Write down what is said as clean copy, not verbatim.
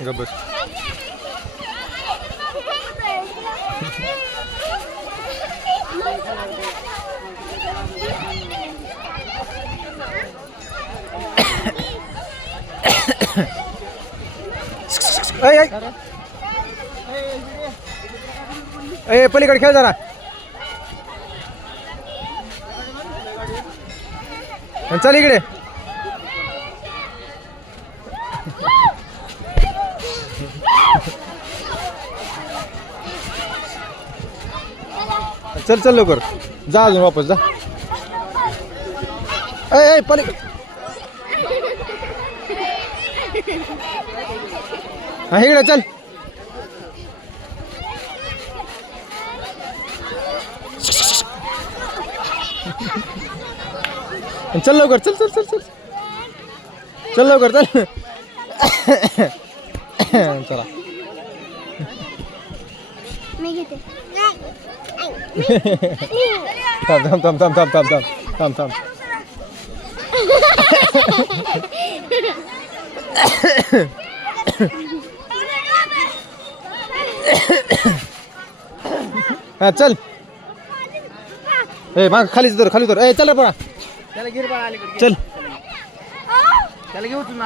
गबस. ए पलीकडे खेळ जरा. चल इकडे. चल चल लवकर जा अजून वापस जा. ए पलीकडे. हा इकडे चल. चल लवकर चल चल चल चल चल लवकर चल. चला मी घेते. थांब थांब थांब थांब थांब थांब थांब थांब थांब. हा चल. ए माग खाली उतर खाली उतर. ए चल रे पळा. त्याला गिर बाळा अलीकडे चल. त्याला घेऊ